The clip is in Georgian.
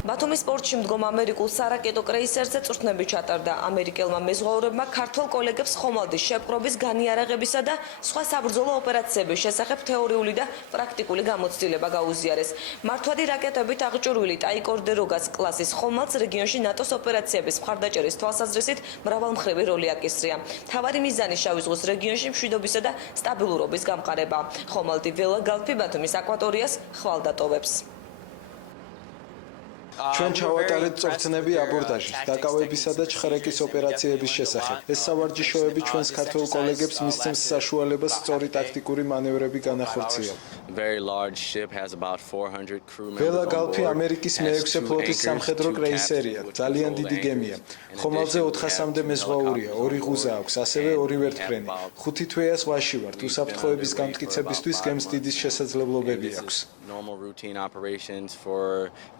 ბათუმის პორტში მდგომ ამერიკულ სარაკეტო კრეისერზე წვრთნები ჩატარდა. ამერიკელმა მეზღვაურებმა ქართველ კოლეგებს ხომალდის შეპყრობის, განიარაღებისა და სხვა საბრძოლო ოპერაციების შესახებ თეორიული და პრაქტიკული გამოცდილება გაუზიარეს. მართვადი რაკეტებით აღჭურვილი ტაიკორდეროგას კლასის ხომალდს რეგიონში ნატოს ოპერაციების მხარდაჭერის თვალსაზრისით მრავალმხრივი როლი აკისრია. მთავარი მიზანი შავი ზღვის რეგიონში მშვიდობისა და სტაბილურობის გამყარება. ხომალდი ველა გალფი ბათუმის აკვატორიას ხვალდატოვებს. ჩვენ ჩავატარეთ წვრთნები აბორდაჟის, დაკავებისა და ჩხრეკის ოპერაციების შესახებ. ეს სავარჯიშოები ჩვენს ქართველ კოლეგებს მისცემს საშუალებას სწორი ტაქტიკური მანევრები განახორციელონ. ველა გალფი ამერიკის მე-6 ფლოტის სამხედრო კრეისერია, ძალიან დიდი გემია. ხომალდზე 400-მდე მეზღვაურია, 2 ღუზა აქვს, ასევე 2 ვერტმფრენი. 5 თვეა ზღვაში ვართ. უსაფრთხოების გამტკიცებისთვის გემს დიდი შესაძლებლობები აქვს.